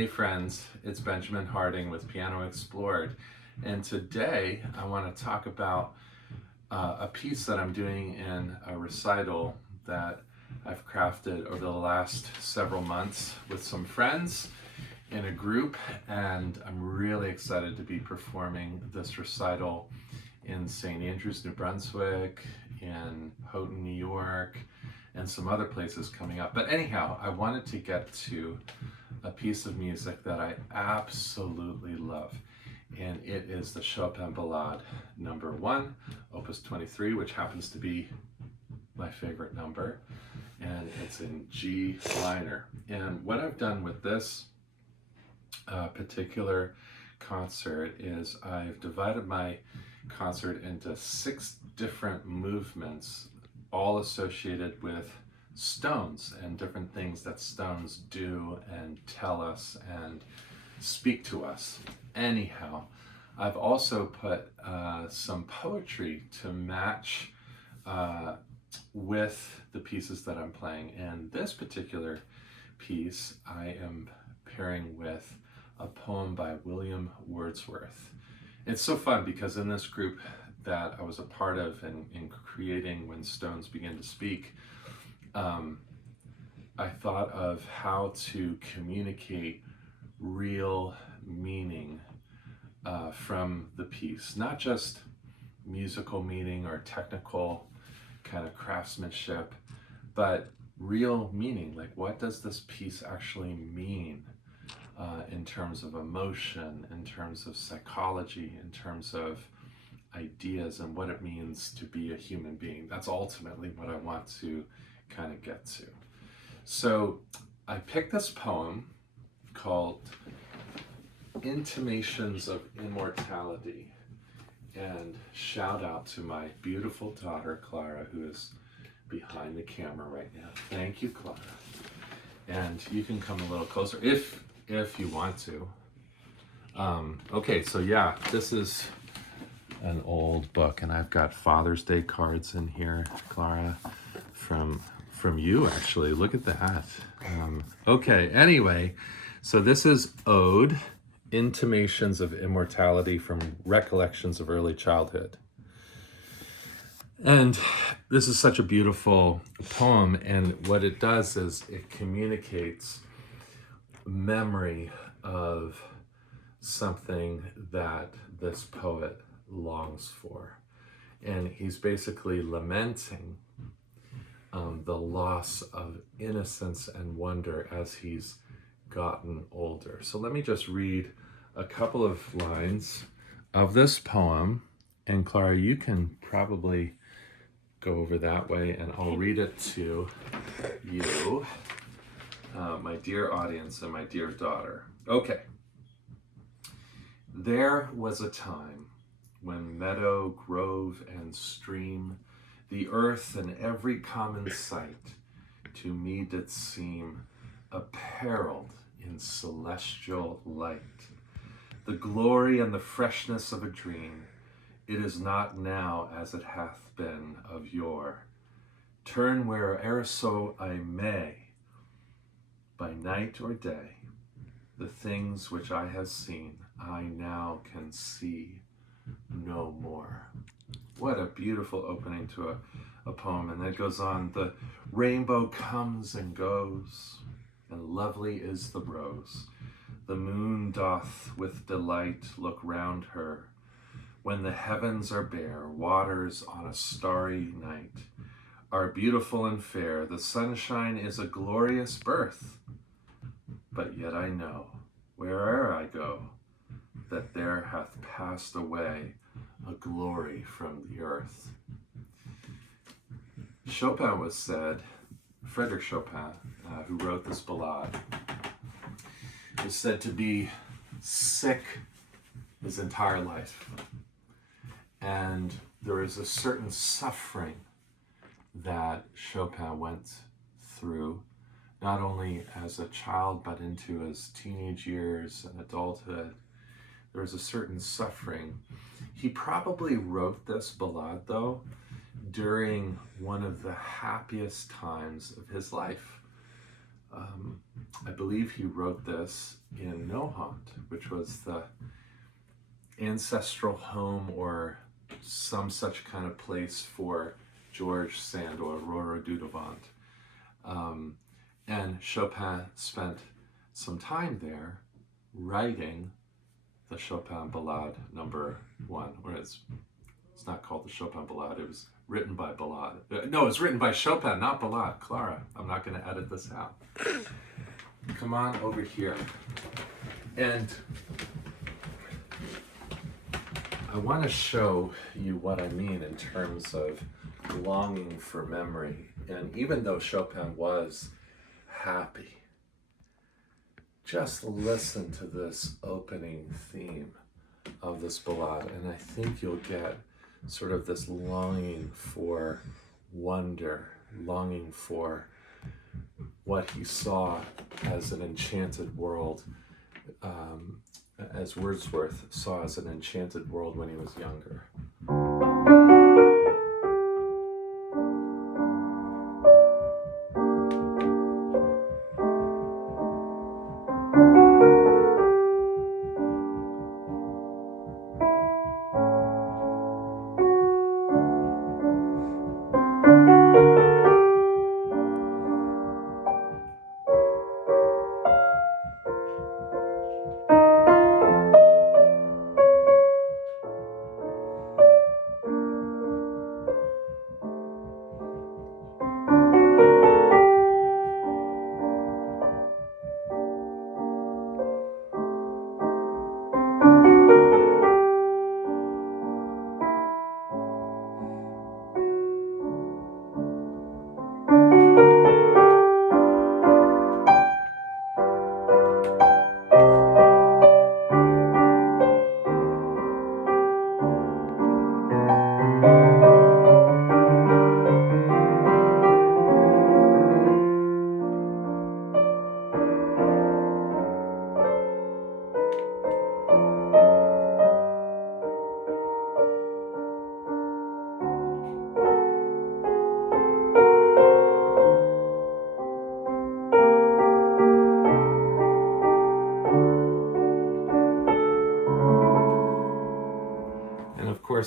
Hey friends, it's Benjamin Harding with Piano Explored, and today I want to talk about a piece that I'm doing in a recital that I've crafted over the last several months with some friends in a group, and I'm really excited to be performing this recital in St. Andrews, New Brunswick, in Houghton, New York, and some other places coming up. But anyhow, I wanted to get to a piece of music that I absolutely love, and it is the Chopin Ballade number 1, opus 23, which happens to be my favorite number, and it's in G minor. And what I've done with this particular concert is I've divided my concert into 6 different movements, all associated with stones and different things that stones do and tell us and speak to us. Anyhow, I've also put some poetry to match with the pieces that I'm playing. And this particular piece I am pairing with a poem by William Wordsworth. It's so fun because in this group that I was a part of in creating When Stones Begin to Speak, I thought of how to communicate real meaning from the piece, not just musical meaning or technical kind of craftsmanship, but real meaning. Like, what does this piece actually mean in terms of emotion, in terms of psychology, in terms of ideas, and what it means to be a human being? That's ultimately what I want to kind of get to. So I picked this poem called Intimations of Immortality, and shout out to my beautiful daughter Clara, who is behind the camera right now. Thank you, Clara. And you can come a little closer if you want to. Okay, so yeah, this is an old book, and I've got Father's Day cards in here, Clara, from you, actually. Look at that. Okay, anyway, so this is Ode, Intimations of Immortality from Recollections of Early Childhood. And this is such a beautiful poem, and what it does is it communicates memory of something that this poet longs for. And he's basically lamenting the loss of innocence and wonder as he's gotten older. So let me just read a couple of lines of this poem, and Clara, you can probably go over that way, and I'll read it to you, my dear audience and my dear daughter. Okay. There was a time when meadow, grove, and stream, the earth and every common sight, to me did seem apparelled in celestial light. The glory and the freshness of a dream, it is not now as it hath been of yore. Turn where'erso I may, by night or day, the things which I have seen, I now can see no more. What a beautiful opening to a poem. And then it goes on, the rainbow comes and goes, and lovely is the rose. The moon doth with delight look round her, when the heavens are bare, waters on a starry night are beautiful and fair. The sunshine is a glorious birth, but yet I know, where'er I go, that there hath passed away a glory from the earth. Chopin was said, Frédéric Chopin, who wrote this ballade, was said to be sick his entire life. And there is a certain suffering that Chopin went through, not only as a child, but into his teenage years and adulthood. There was a certain suffering. He probably wrote this ballade, though, during one of the happiest times of his life. I believe he wrote this in Nohant, which was the ancestral home or some such kind of place for George Sand or Aurora Dudevant. And Chopin spent some time there writing the Chopin Ballade number 1, or it's not called the Chopin Ballade, it was written by Ballade. No, it's written by Chopin, not Ballade. Clara, I'm not going to edit this out. Come on over here. And I want to show you what I mean in terms of longing for memory. And even though Chopin was happy, just listen to this opening theme of this ballade, and I think you'll get sort of this longing for wonder, longing for what he saw as an enchanted world, as Wordsworth saw as an enchanted world when he was younger.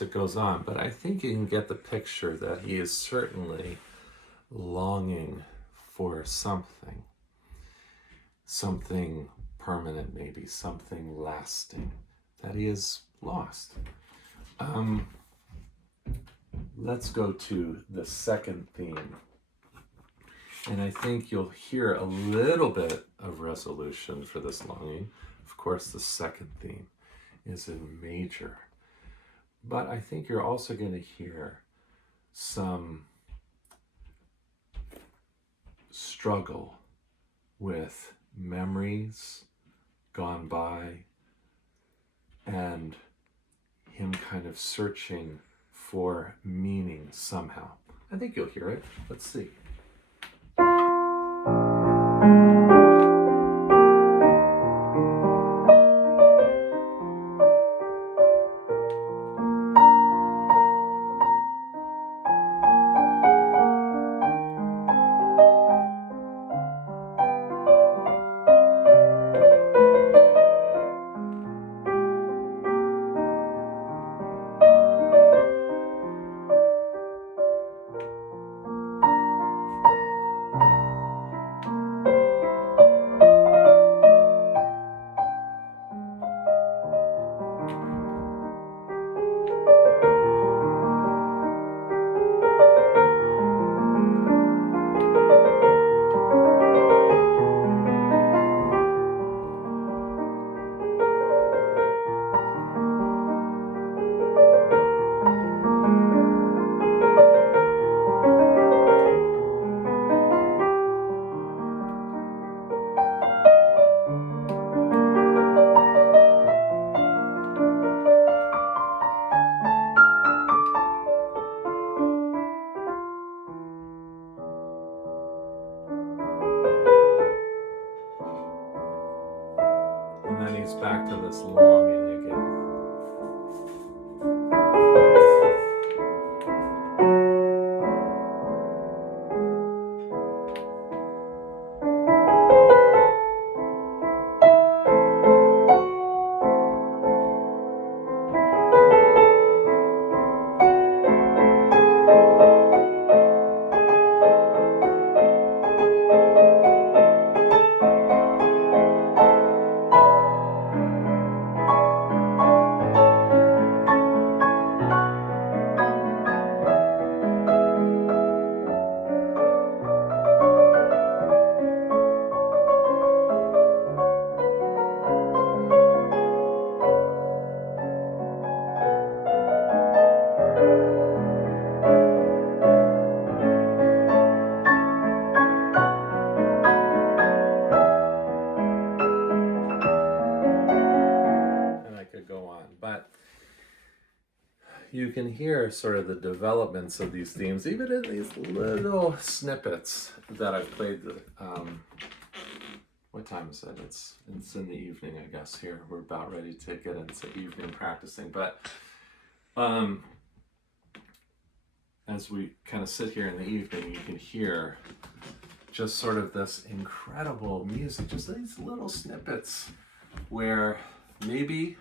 It goes on, but I think you can get the picture that he is certainly longing for something permanent, maybe something lasting that he has lost. Let's go to the second theme, and I think you'll hear a little bit of resolution for this longing. Of course, the second theme is in major. But I think you're also going to hear some struggle with memories gone by and him kind of searching for meaning somehow. I think you'll hear it. Let's see. And then he's back to this longing again. you can hear sort of the developments of these themes, even in these little snippets that I've played. What time is it? It's in the evening, I guess. Here we're about ready to get into evening practicing, but as we kind of sit here in the evening, you can hear just sort of this incredible music, just these little snippets where maybe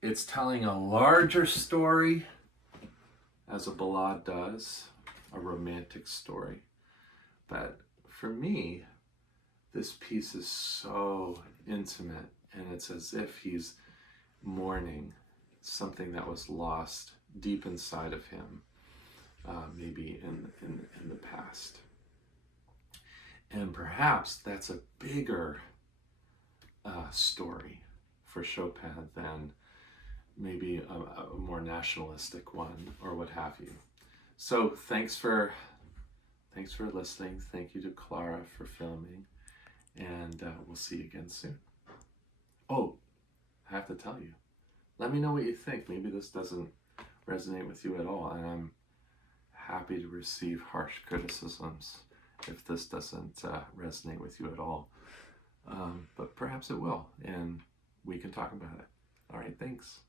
it's telling a larger story, as a ballad does, a romantic story. But for me, this piece is so intimate, and it's as if he's mourning something that was lost deep inside of him, maybe in the past. And perhaps that's a bigger story for Chopin than maybe a more nationalistic one or what have you. So thanks for listening. Thank you to Clara for filming, and we'll see you again soon. Oh, I have to tell you, let me know what you think. Maybe this doesn't resonate with you at all, and I'm happy to receive harsh criticisms if this doesn't resonate with you at all. But perhaps it will, and we can talk about it. All right, thanks.